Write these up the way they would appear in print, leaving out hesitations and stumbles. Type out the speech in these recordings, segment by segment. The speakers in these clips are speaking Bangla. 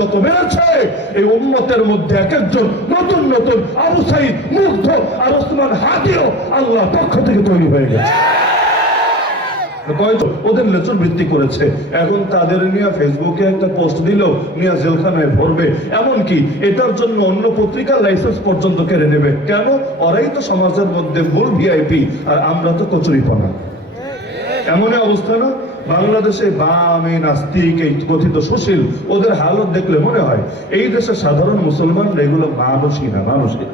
যত বেড়েছে, এই উম্মতের মধ্যে এক একজন নতুন নতুন আবু সাঈদ, মুগ্ধ আর ওসমান হাদিও আল্লাহ পক্ষ থেকে তৈরি হয়ে গেছে। ওদের লেচর বৃত্তি করেছে, এখন তাদের নিয়ে ফেসবুকে একটা পোস্ট দিল, নিয়ে জেলখানায় ভরবে, এমনকি এটার জন্য অন্য পত্রিকার লাইসেন্স পর্যন্ত কেড়ে নেবে। কেন? ওরাই তো সমাজের মধ্যে মূল ভিআইপি, আর আমরা তো কচুরিপানা। এমনই অবস্থা না? বাংলাদেশে বাম, এই নাস্তিক, এই কথিত সুশীল, ওদের হালত দেখলে মনে হয় এই দেশের সাধারণ মুসলমান এগুলো মানুষই না, মানুষই,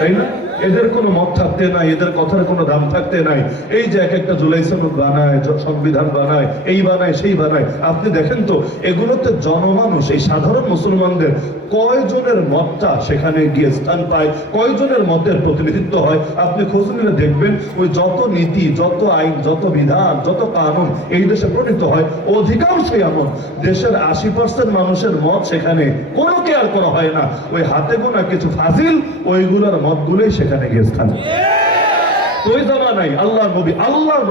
তাই না? এদের কোনো মত থাকতে নাই, এদের কথার কোনো দাম থাকতে নাই। এই যে এক একটা জুলাই সনদ বানায়, সংবিধান বানায়, এই বানায় সেই বানায়, আপনি দেখেন তো এগুলোতে জনমানুষ, এই সাধারণ মুসলমানদের কয়জনের মতটা সেখানে গিয়ে স্থান পায়, কয়জনের মতের প্রতিনিধিত্ব হয়? আপনি খোঁজ নিলে দেখবেন ওই যত নীতি, যত আইন, যত বিধান, যত কানুন এই দেশে প্রণীত হয়, অধিকাংশই এমন দেশের 80% মানুষের মত সেখানে কোনো কেয়ার করা হয় না। ওই হাতে গোনা কিছু ফাজিল, ওইগুলোর মতগুলোই সেখানে গিয়ে স্থান। ওই জামানায় আল্লাহ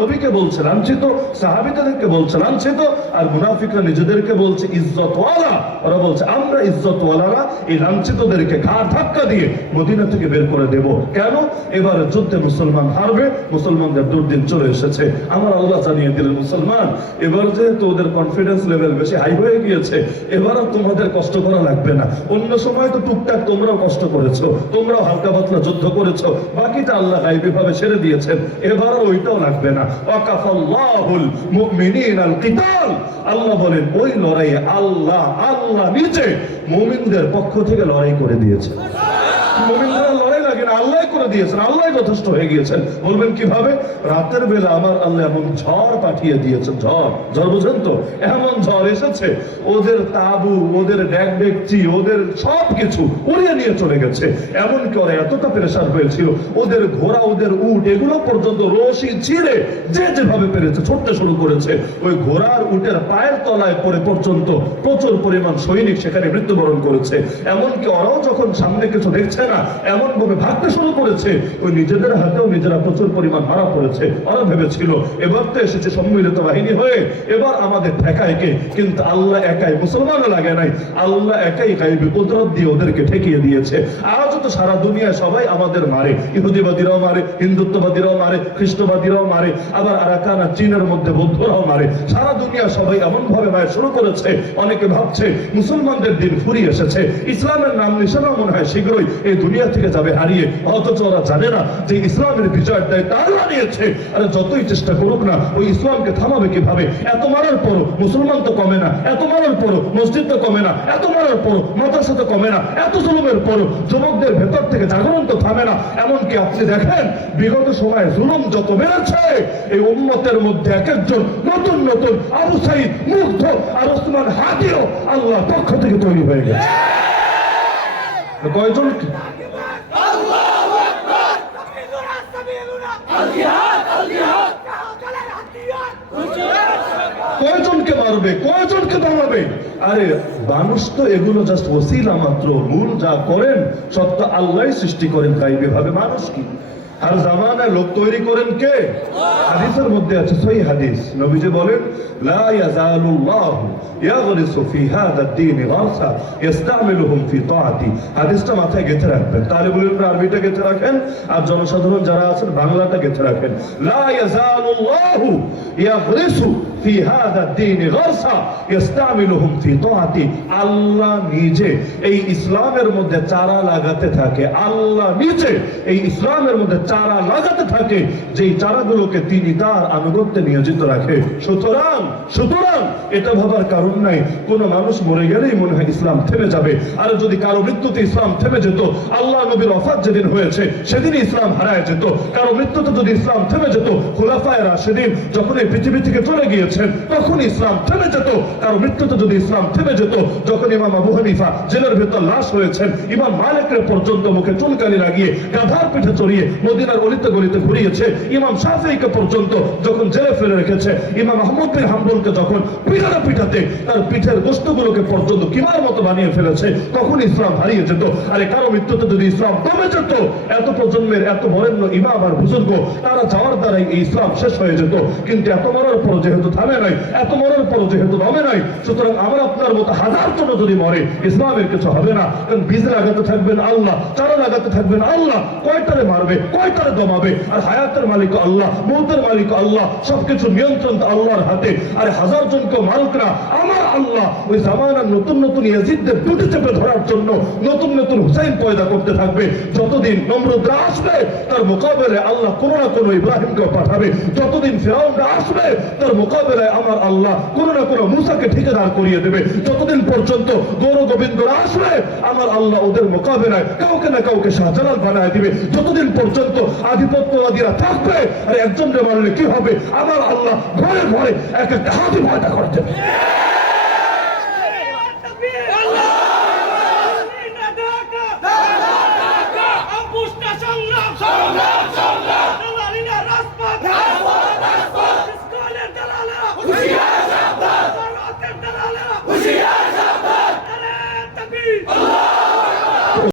নবীকে বলছে লাঞ্ছিত, সাহাবীদেরকে বলছে লাঞ্ছিত, আর মুনাফিকরা নিজেদেরকে বলছে ইজ্জতওয়ালা। ওরা বলছে আমরা ইজ্জতওয়ালারা এই লাঞ্ছিতদেরকে ঘাড় ধাক্কা দিয়ে মদিনা থেকে বের করে দেব। কেন? এবার যুদ্ধে মুসলমান হারবে, মুসলমানদের দুর্দিন চলে এসেছে। আমার আল্লাহ জানিয়ে দিলেন, মুসলমান এবার যেহেতু ওদের কনফিডেন্স লেভেল বেশি হাই হয়ে গিয়েছে, এবার আর তোমাদের কষ্ট করা লাগবে না। অন্য সময় তো টুকটাক তোমরাও কষ্ট করেছো, তোমরাও হালকা পাতলা যুদ্ধ করেছো, বাকিটা আল্লাহ গায়বী ভাবে ছেড়ে দিয়েছেন, এবার ওইটাও লাগবে না। ওয়াকাফাল্লাহুল মুমিনিনাল কিতাল, আল্লাহ বলেন ওই লড়াইয়ে আল্লাহ নিজে মুমিনদের পক্ষ থেকে লড়াই করে দিয়েছেন। মুমিনরা লড়াই লাগে না, আল্লাহ করে দিয়েছেন, আল্লাহ যথেষ্ট হয়ে গিয়েছেন। বলবেন কিভাবে? রাতের বেলা আমার আল্লাহ এমন ঝড় পাঠিয়ে দিয়েছেন, ঝড় বুঝেন তো, এমন ঝড় এসেছে ওদের তাবু, ওদের ড্যাগ ডেকচি, ওদের সবকিছু উড়িয়ে নিয়ে চলে গেছে। এমনকি ওরা এতটা প্রেসার হয়েছিল, ওদের ঘোড়া, ওদের উট, এগুলো পর্যন্ত রশি ছিঁড়ে যে যেভাবে পেরেছে ছুটতে শুরু করেছে। ওই ঘোড়ার উটের পায়ের তলায় পড়ে পর্যন্ত প্রচুর পরিমাণ সৈনিক সেখানে মৃত্যুবরণ করেছে। এমনকি ওরাও যখন সামনে কিছু দেখছে না, এমন ভাবে ভাগতে শুরু করেছে, ওই নিজেদের হাতেও নিজেরা প্রচুর পরিমাণ মারা পড়েছে। ওরা ভেবেছিল এবার তো এসেছে সম্মিলিত বাহিনী হয়ে, এবার আমাদের ঠেকায় কে? কিন্তু আল্লাহ একাই, মুসলমানও লাগে নাই, আল্লাহ একাই গায়বী কুদরত দিয়ে ওদেরকে ঠেকিয়ে দিয়েছে। আজও তো সারা দুনিয়ায় সবাই আমাদের মারে, ইহুদিবাদীরাও মারে, হিন্দুত্ববাদীরাও মারে, খ্রিস্টবাদীরাও মারে, আবার আরাকানা চীনের মধ্যে বৌদ্ধরাও মারে। সারা দুনিয়া সবাই এমন ভাবে মারা শুরু করেছে, অনেকে ভাবছে মুসলমানদের দিন ফুরিয়ে এসেছে, ইসলামের নাম নিশানাও মনে হয় শীঘ্রই এই দুনিয়া থেকে যাবে হারিয়ে। অথচ ওরা জানে না যে ইসলামের বিজয়ের দায়িত্ব আল্লাহ নিয়েছে। আরে যতই চেষ্টা করুক না, ওই ইসলামকে থামাবে কিভাবে? এত মারার পরও মুসলমান তো কমে না, এত মারার পরও মসজিদ তো কমে না, এত মারার পরও মাদ্রাসা তো কমে না, এত জুলুমের পরও যুবকদের ভেতর থেকে জাগরণ তো থামে না। এমনকি আপনি দেখেন বিগত সময়ে জুলুম যত বেড়েছে, এই উম্মতের মধ্যে এক একজন নতুন নতুন আবু সাঈদ, মুগ্ধ আর ওসমান হাদিও আল্লাহ পক্ষ থেকে তৈরি হয়ে গেছে। কয়জন? কয়জনকে মারবে, কয়জনকে থামাবে? আরে মানুষ তো এগুলো জাস্ট ওসিলা মাত্র, মূল যা করেন সব তো আল্লাহ সৃষ্টি করেন গায়বী ভাবে। মানুষ কি আর জামানায় লোক তৈরি করেন কে? হাদিসের মধ্যে আছে, সহিহ হাদিস, নবীজি বলেন লা ইয়াজালুল্লাহু ইয়াগরিসু ফি হাযা দ্বীন গারসা ইস্তামিলুহুম ফি তাআতি। হাদিসটা মাথায় গেঁথে রাখবেন, তালিবুল ইলম আরবিটা গেঁথে রাখেন, আর জনসাধারণ যারা আছেন বাংলাটা গেঁথে রাখেন। লা ইয়াজালুল্লাহু ইয়াগরিসু ফি হাযা দ্বীন গারসা ইস্তামিলুহুম ফি তাআতি। আল্লাহ নিজে এই ইসলামের মধ্যে চারা লাগাতে থাকে, আল্লাহ নিজে এই ইসলামের মধ্যে চারা লাগাতে থাকে, যেই চারাগুলোকে তিনি তার আনুগত্যে নিয়োজিত রাখে। সুতরাং এটা ভাবার কারণ নাই কোন মানুষ মরে গেলেই মনে হয় ইসলাম থেমে যাবে। আর যদি কারো মৃত্যুতে ইসলাম থেমে যেত, আল্লাহ নবীর ওফাত যেদিন হয়েছে সেদিনই ইসলাম হারায় যেত। কারো মৃত্যুতে যদি ইসলাম থেমে যেত, খুলাফায়ে রাশিদিন যখন এই পৃথিবী থেকে চলে গিয়েছেন তখন ইসলাম থেমে যেত। কারো মৃত্যুতে যদি ইসলাম থেমে যেত, যখন ইমাম আবু হানিফা জেলের ভেতর লাশ হয়েছেন, ইমাম মালিকের পর্যন্ত মুখে চুলকানি লাগিয়ে গাধার পিঠে চড়িয়ে মদিনার অলিতে গলিতে ঘুরিয়েছে, ইমাম শাফিঈকে পর্যন্ত যখন জেলে ফেলে রেখেছে, ইমাম আহমদ বিন হাম্বলকে যখন পিঠাতে তার পিঠের গোশতগুলোকে পর্যন্ত কিমার মতো বানিয়ে ফেলেছে, তখন ইসলাম হারিয়ে যেত। আরে কারো মৃত্যুতে যদি ইসলাম কমে যেত, এত প্রজন্মের এত বরেণ্য ইমাম আর বুজুর্গ তারা যাওয়ার দ্বারাই এই ইসলাম শেষ হয়ে যেত। কিন্তু এত মরার পর যেহেতু থামে নাই, এত মরার পরও যেহেতু দমে নাই, সুতরাং আমার আপনার মতো হাজার জন যদি মরে ইসলামের কিছু হবে না। কারণ বীজ লাগাতে থাকবেন আল্লাহ, চারা লাগাতে থাকবেন আল্লাহ, কয়টারে মারবে কয়টারে দমাবে, আর হায়াতের মালিক আল্লাহ, মৌতের মালিক আল্লাহ, সবকিছু নিয়ন্ত্রণ তো আল্লাহর হাতে। আর হাজার জনকে মারুক না, আমার আল্লাহ ওই জামানার নতুন নতুন ইয়াজিদদের দুটি চেপে ধরার জন্য নতুন নতুন হুসাইন পয়দা করতে থাকবে। যতদিন নমরুদরা আসবে তার মোকাবেলায় আল্লাহ কোনো না কোনো ইব্রাহিমকে পাঠাবে, যতদিন ফিরআউনরা আসবে তার মোকাবেলায় আমার আল্লাহ কোনো না কোনো মুসাকে ঠিকাদার করিয়ে দেবে, যতদিন পর্যন্ত গৌর গোবিন্দরা আসবে আমার আল্লাহ ওদের মোকাবেলায় কাউকে না কাউকে শাহজালাল বানায় দিবে, যতদিন পর্যন্ত আধিপত্যবাদীরা থাকবে। আর একজনকে মারলে কি হবে, আমার আল্লাহ ঘরে ঘরে এক একটা হাতি পয়দা করে দেবে।